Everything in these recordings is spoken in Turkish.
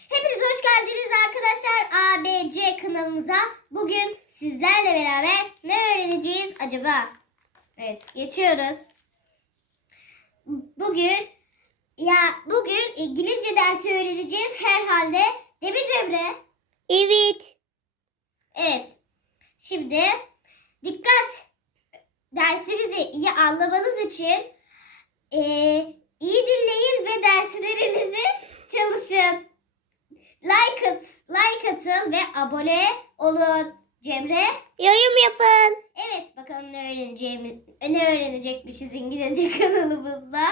Hepiniz hoş geldiniz arkadaşlar ABC kanalımıza. Bugün sizlerle beraber ne öğreneceğiz acaba? Evet geçiyoruz. Bugün ya bugün İngilizce dersi öğreneceğiz herhalde. Değil mi Cemre? Evet. Evet. Şimdi dikkat dersimizi iyi anlamanız için eee, iyi dinleyin ve derslerinizi çalışın. Like at, like atın ve abone olun. Cemre. Yorum yapın. Evet bakalım ne öğreneceğimiz, ne öğrenecekmişiz İngilizce kanalımızda.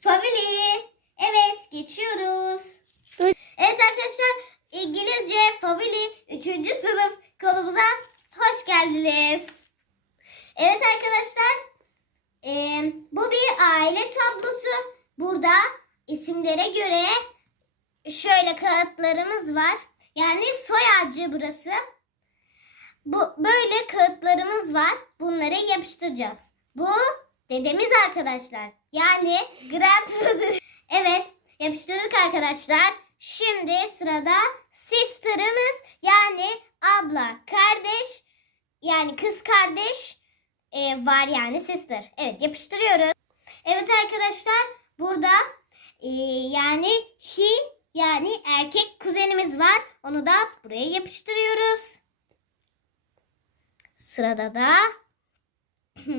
Family. Evet geçiyoruz. Evet arkadaşlar İngilizce Family 3. sınıf konumuza hoş geldiniz. Evet arkadaşlar eee, bu bir aile tablosu. Burada isimlere göre şöyle kağıtlarımız var. Yani soy ağacı burası. Bu böyle kağıtlarımız var. Bunları yapıştıracağız. Bu dedemiz arkadaşlar. Yani grandmother. Evet, yapıştırdık arkadaşlar. Şimdi sırada sister'ımız yani abla, kardeş yani kız kardeş e, var yani sister. Evet, yapıştırıyoruz. Evet arkadaşlar, burada e, yani he yani erkek kuzenimiz var. Onu da buraya yapıştırıyoruz. Sırada da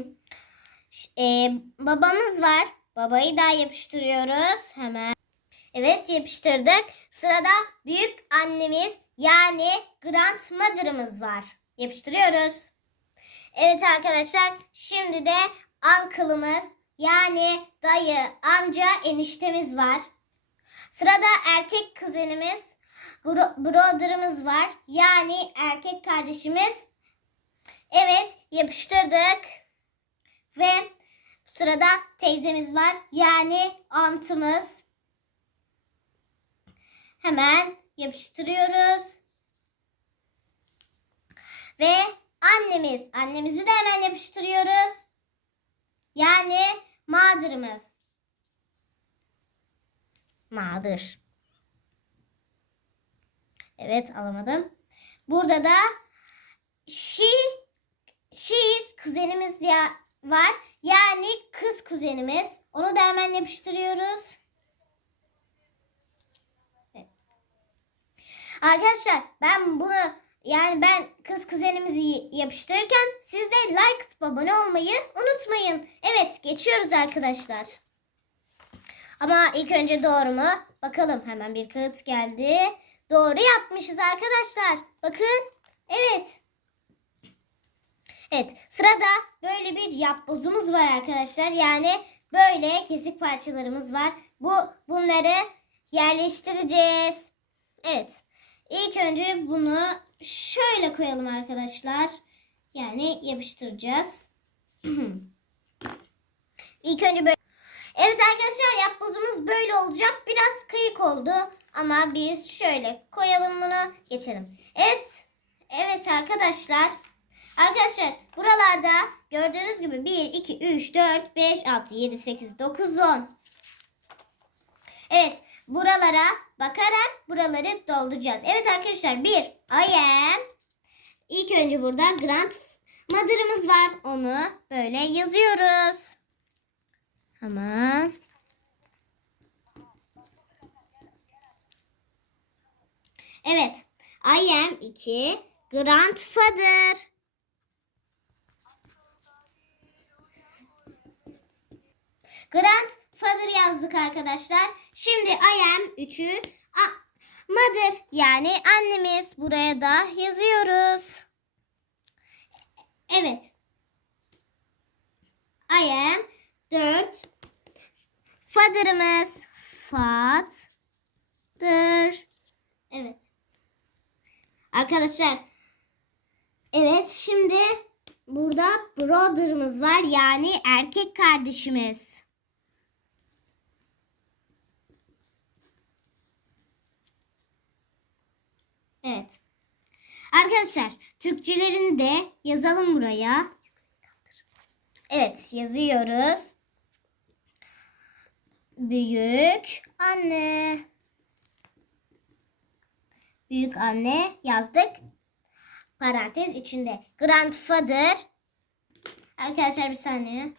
e, babamız var. Babayı da yapıştırıyoruz. Hemen. Evet yapıştırdık. Sırada büyük annemiz yani grandmother'ımız var. Yapıştırıyoruz. Evet arkadaşlar şimdi de uncle'ımız yani dayı, amca, eniştemiz var. Sırada erkek kuzenimiz, bro- brother'ımız var. Yani erkek kardeşimiz. Evet, yapıştırdık. Ve sırada teyzemiz var. Yani antımız. Hemen yapıştırıyoruz. Ve annemiz. Annemizi de hemen yapıştırıyoruz. Yani mother'ımız. Mother. Evet alamadım. Burada da she she's kuzenimiz ya var. Yani kız kuzenimiz. Onu da hemen yapıştırıyoruz. Evet. Arkadaşlar ben bunu yani ben kız kuzenimizi yapıştırırken siz de like abone olmayı unutmayın. Evet geçiyoruz arkadaşlar. Ama ilk önce doğru mu? Bakalım hemen bir kağıt geldi. Doğru yapmışız arkadaşlar. Bakın. Evet. Evet sırada böyle bir yapbozumuz var arkadaşlar. Yani böyle kesik parçalarımız var. Bu bunları yerleştireceğiz. Evet. İlk önce bunu şöyle koyalım arkadaşlar. Yani yapıştıracağız. İlk önce böyle Evet arkadaşlar yapbozumuz böyle olacak. Biraz kıyık oldu ama biz şöyle koyalım bunu geçelim. Evet. Evet arkadaşlar. Arkadaşlar buralarda gördüğünüz gibi 1, 2, 3, 4, 5, 6, 7, 8, 9, 10. Evet buralara bakarak buraları dolduracağız. Evet arkadaşlar 1 I am. İlk önce burada grandmother'ımız var. Onu böyle yazıyoruz. Tamam. Evet. I am 2. Grandfather. Grandfather yazdık arkadaşlar. Şimdi I am 3'ü mother yani annemiz buraya da yazıyoruz. Evet. I am 4. Father'ımız father. Evet. Arkadaşlar. Evet şimdi burada brother'ımız var. Yani erkek kardeşimiz. Evet. Arkadaşlar Türkçelerini de yazalım buraya. Evet yazıyoruz. Büyük anne. büyük anne yazdık. Parantez içinde. Grandfather. Arkadaşlar bir saniye.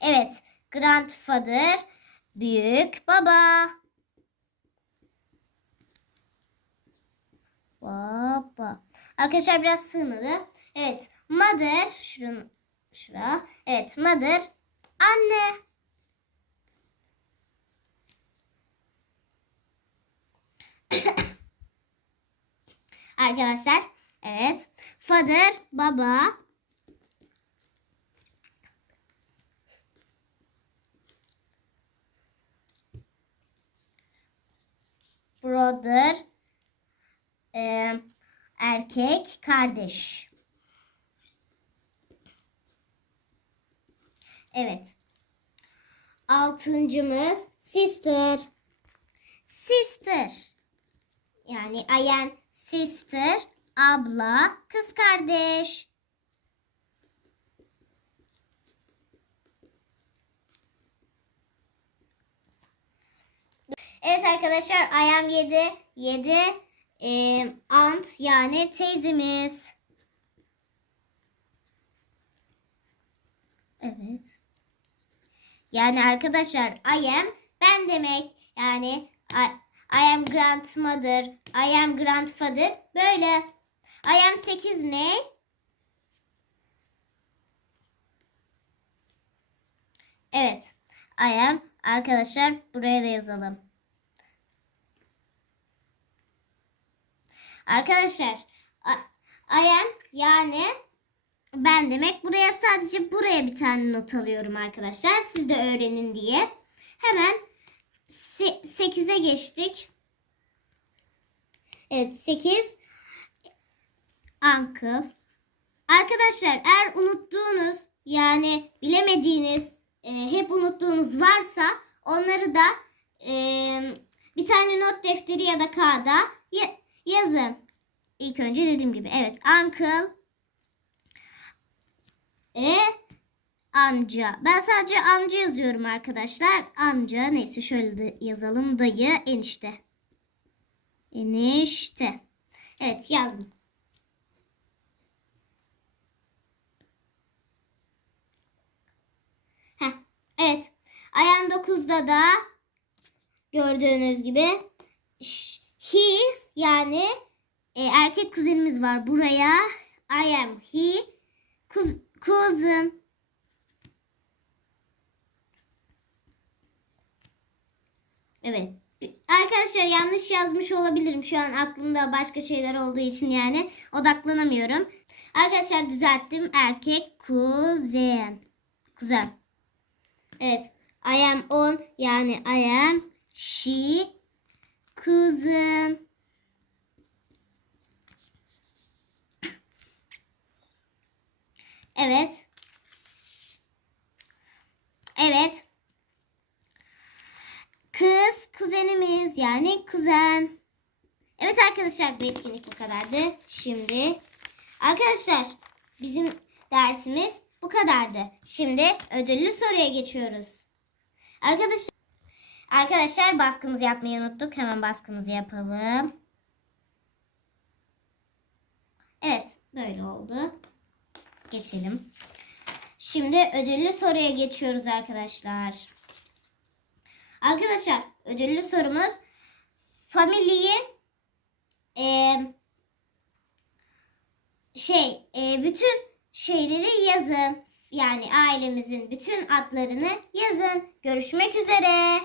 Evet. Grandfather. Büyük baba. Baba. Arkadaşlar biraz sığmadı. Evet. Mother. Şurun, şura. Evet. Mother. Anne. Arkadaşlar. Evet. Father. Baba. Brother. Eee erkek kardeş. Evet. Altıncımız sister. Sister. Yani am sister, abla, kız kardeş. Evet arkadaşlar I am 7. 7 e, aunt yani teyzemiz. Evet. Yani arkadaşlar I am ben demek. Yani I, I am grandmother, I am grandfather böyle. I am 8 ne? Evet. I am arkadaşlar buraya da yazalım. Arkadaşlar I- I am yani ben demek. Buraya sadece buraya bir tane not alıyorum arkadaşlar. Siz de öğrenin diye. Hemen 8'e geçtik. Evet 8. Uncle. Arkadaşlar eğer unuttuğunuz yani bilemediğiniz e, hep unuttuğunuz varsa onları da e, bir tane not defteri ya da kağıda ya- yazın. İlk önce dediğim gibi evet uncle e amca. Ben sadece amca yazıyorum arkadaşlar. Amca neyse şöyle de yazalım. Dayı enişte. Enişte. Evet yazdım. Heh, evet. Ayağın 9'da da gördüğünüz gibi his yani e, erkek kuzenimiz var buraya. I am he. Kuz, cousin. Evet. Arkadaşlar yanlış yazmış olabilirim. Şu an aklımda başka şeyler olduğu için yani odaklanamıyorum. Arkadaşlar düzelttim. Erkek kuzen. Kuzen. Evet. I am on yani I am she cousin. Evet. Evet. Kız kuzenimiz yani kuzen. Evet arkadaşlar bu etkinlik bu kadardı. Şimdi arkadaşlar bizim dersimiz bu kadardı. Şimdi ödüllü soruya geçiyoruz. Arkadaşlar arkadaşlar baskımızı yapmayı unuttuk. Hemen baskımızı yapalım. Evet böyle oldu. Geçelim. Şimdi ödüllü soruya geçiyoruz arkadaşlar. Arkadaşlar ödüllü sorumuz Family'yi e, şey e, bütün şeyleri yazın. Yani ailemizin bütün adlarını yazın. Görüşmek üzere.